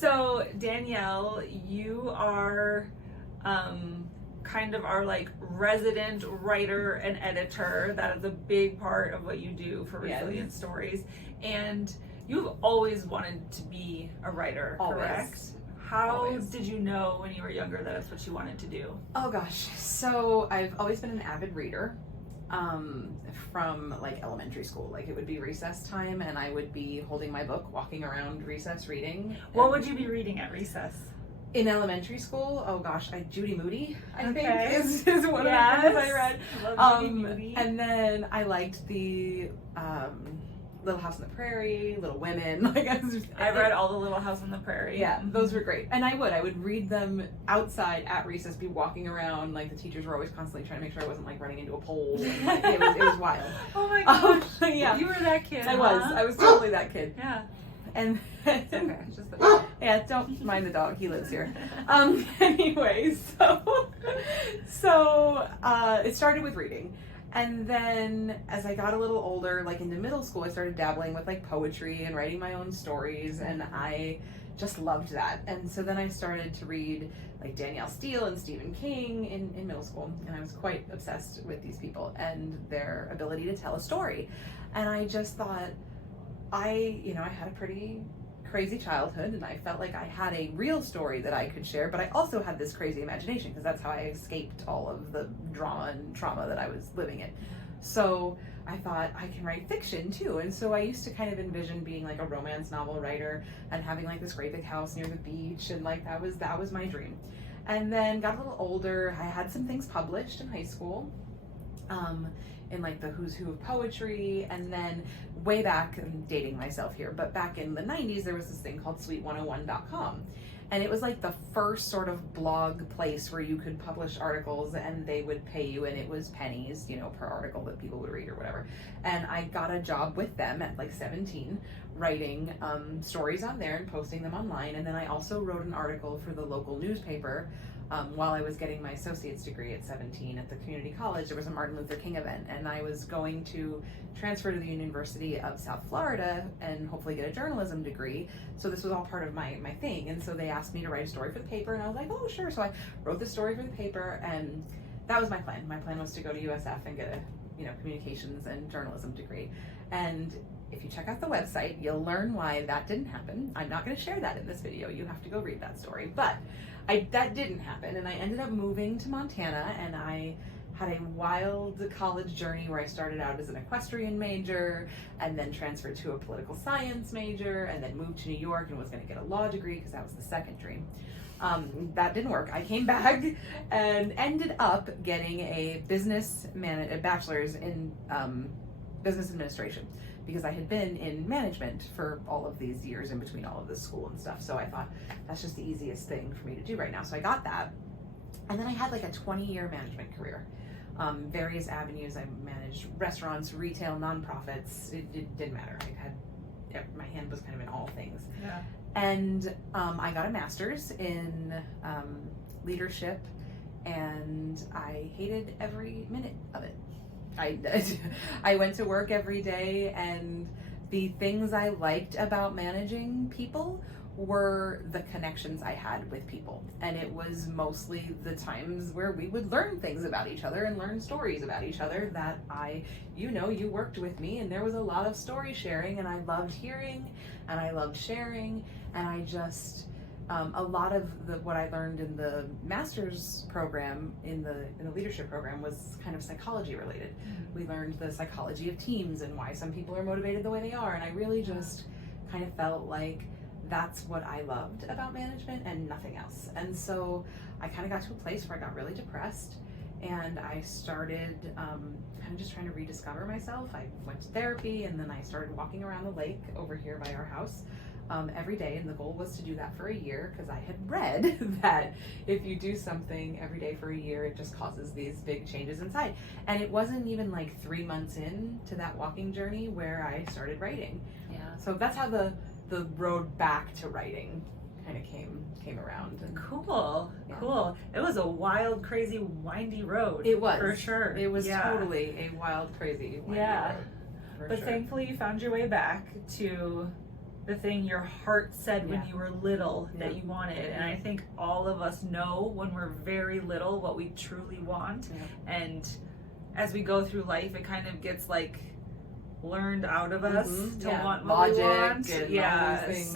So Danielle, you are kind of our like resident writer and editor. That is a big part of what you do for Resilient Stories. And you've always wanted to be a writer, correct? How did you know when you were younger that that's what you wanted to do? Oh gosh, so I've always been an avid reader from like elementary school. Like it would be recess time and I would be holding my book, walking around recess reading. What would you be reading at recess? In elementary school, oh gosh, Judy Moody, I think, is one of the things I read. Love Judy Moody. And then I liked the Little House on the Prairie, Little Women. Like I read all the Little House on the Prairie. Yeah, those were great. And I would read them outside at recess, be walking around. Like the teachers were always constantly trying to make sure I wasn't like running into a pole. And, like, it was wild. Oh my gosh. Yeah. You were that kid. I was totally that kid. Yeah. And it's okay. It's just the yeah, don't mind the dog. He lives here. Anyway, so it started with reading. And then as I got a little older, like into middle school, I started dabbling with like poetry and writing my own stories. And I just loved that. And so then I started to read like Danielle Dahl and Stephen King in middle school. And I was quite obsessed with these people and their ability to tell a story. And I just thought, I had a pretty crazy childhood and I felt like I had a real story that I could share, but I also had this crazy imagination because that's how I escaped all of the drama and trauma that I was living in. So I thought I can write fiction too. And so I used to kind of envision being like a romance novel writer and having like this great big house near the beach, and like that was my dream. And then got a little older. I had some things published in high school. In like the who's who of poetry, and then way back, I'm dating myself here, but back in the 90s there was this thing called sweet101.com, and it was like the first sort of blog place where you could publish articles and they would pay you, and it was pennies, per article that people would read or whatever. And I got a job with them at like 17 writing stories on there and posting them online. And then I also wrote an article for the local newspaper while I was getting my associate's degree at 17 at the community college. There was a Martin Luther King event, and I was going to transfer to the University of South Florida and hopefully get a journalism degree. So this was all part of my thing. And so they asked me to write a story for the paper, and I was like, oh, sure. So I wrote the story for the paper, and that was my plan. My plan was to go to USF and get a communications and journalism degree. And if you check out the website, you'll learn why that didn't happen. I'm not going to share that in this video. You have to go read that story. But that didn't happen, and I ended up moving to Montana, and I had a wild college journey where I started out as an equestrian major and then transferred to a political science major and then moved to New York and was going to get a law degree because that was the second dream. That didn't work. I came back and ended up getting a bachelor's in business administration, because I had been in management for all of these years in between all of this school and stuff. So I thought that's just the easiest thing for me to do right now. So I got that. And then I had like a 20-year management career. Various avenues. I managed restaurants, retail, nonprofits. It didn't matter. My hand was kind of in all things. Yeah. And I got a master's in leadership, and I hated every minute of it. I went to work every day, and the things I liked about managing people were the connections I had with people. And it was mostly the times where we would learn things about each other and learn stories about each other that you worked with me, and there was a lot of story sharing, and I loved hearing and I loved sharing. And I just, a lot of what I learned in the master's program, in the leadership program, was kind of psychology related. Mm-hmm. We learned the psychology of teams and why some people are motivated the way they are. And I really just kind of felt like that's what I loved about management and nothing else. And so I kind of got to a place where I got really depressed, and I started kind of just trying to rediscover myself. I went to therapy, and then I started walking around the lake over here by our house every day, and the goal was to do that for a year, because I had read that if you do something every day for a year, it just causes these big changes inside. And it wasn't even like 3 months into that walking journey where I started writing. Yeah. So that's how the road back to writing kind of came around. And cool. It was a wild, crazy, windy road. It was. For sure. It was totally a wild, crazy, windy road. But thankfully you found your way back to the thing your heart said when Yeah. you were little that Yeah. you wanted. And I think all of us know when we're very little what we truly want. Yeah. And as we go through life, it kind of gets like learned out of us to Yeah. want what we Logic want. and all Yeah. these things.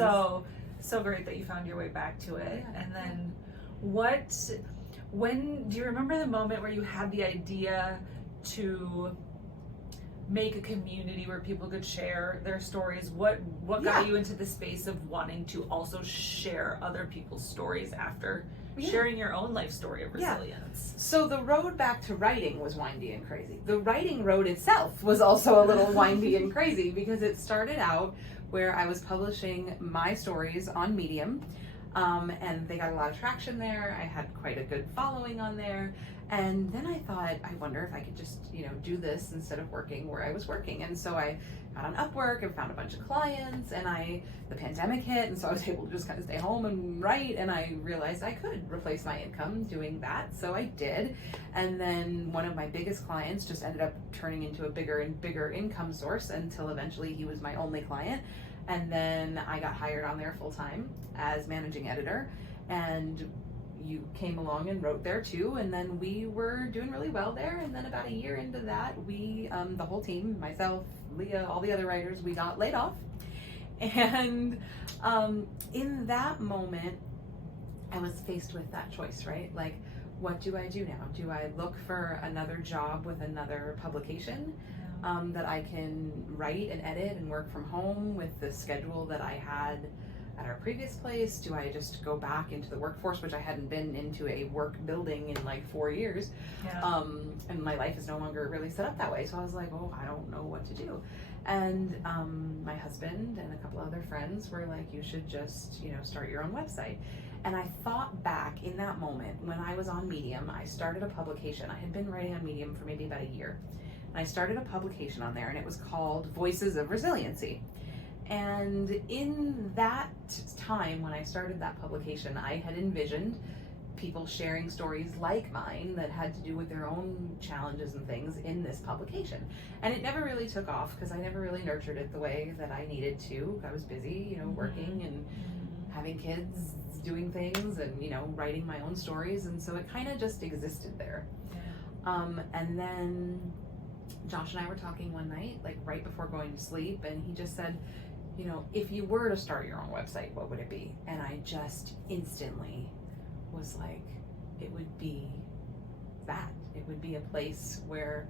So great that you found your way back to it. Yeah. And then when do you remember the moment where you had the idea to make a community where people could share their stories? What got you into the space of wanting to also share other people's stories after sharing your own life story of resilience? So the road back to writing was windy and crazy. The writing road itself was also a little windy and crazy because it started out where I was publishing my stories on Medium, and they got a lot of traction there. I had quite a good following on there. And then I thought, I wonder if I could just, do this instead of working where I was working. And so I got on Upwork and found a bunch of clients, and the pandemic hit, and so I was able to just kind of stay home and write, and I realized I could replace my income doing that, so I did. And then one of my biggest clients just ended up turning into a bigger and bigger income source until eventually he was my only client. And then I got hired on there full time as managing editor, and you came along and wrote there too, and then we were doing really well there. And then about a year into that, we, the whole team, myself, Leah, all the other writers, we got laid off. And in that moment, I was faced with that choice, right? Like, what do I do now? Do I look for another job with another publication that I can write and edit and work from home with the schedule that I had at our previous place? Do I just go back into the workforce, which I hadn't been into a work building in like 4 years? And my life is no longer really set up that way. So I was like, oh, I don't know what to do. And my husband and a couple other friends were like, you should just, start your own website. And I thought back in that moment when I was on Medium, I started a publication. I had been writing on Medium for maybe about a year. And I started a publication on there, and it was called Voices of Resiliency. And in that time when I started that publication, I had envisioned people sharing stories like mine that had to do with their own challenges and things in this publication. And it never really took off because I never really nurtured it the way that I needed to. I was busy, working and having kids, doing things, and, writing my own stories. And so it kind of just existed there. And then Josh and I were talking one night, like right before going to sleep, and he just said, if you were to start your own website, what would it be? And I just instantly was like, it would be that. It would be a place where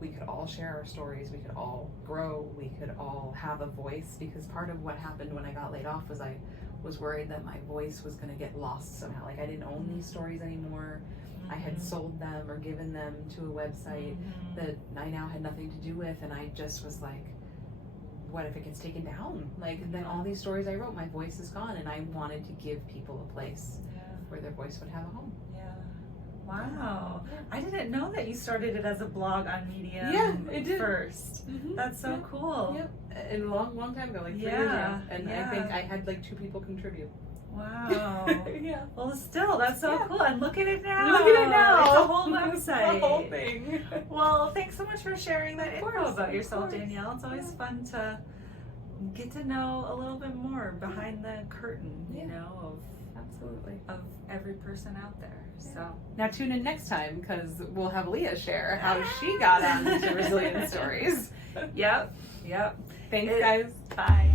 we could all share our stories, we could all grow, we could all have a voice, because part of what happened when I got laid off was I was worried that my voice was going to get lost somehow. Like, I didn't own these stories anymore. I had sold them or given them to a website that I now had nothing to do with, and I just was like, what if it gets taken down? Like, then all these stories I wrote, my voice is gone, and I wanted to give people a place where their voice would have a home. Wow. I didn't know that you started it as a blog on Medium it did. First. That's so cool. And a long time ago, like 3 years ago. And I think I had like 2 people contribute. Wow. Yeah. Well, still, that's so cool. And look at it now. Look at it now. It's a whole website. The whole thing. Well, thanks so much for sharing that info about Of yourself, course. Danielle. It's always fun to get to know a little bit more behind the curtain, Absolutely. of every person out there. So Now tune in next time, because we'll have Leah share how she got on to Resilient Stories. Yep. Thanks, guys. Bye.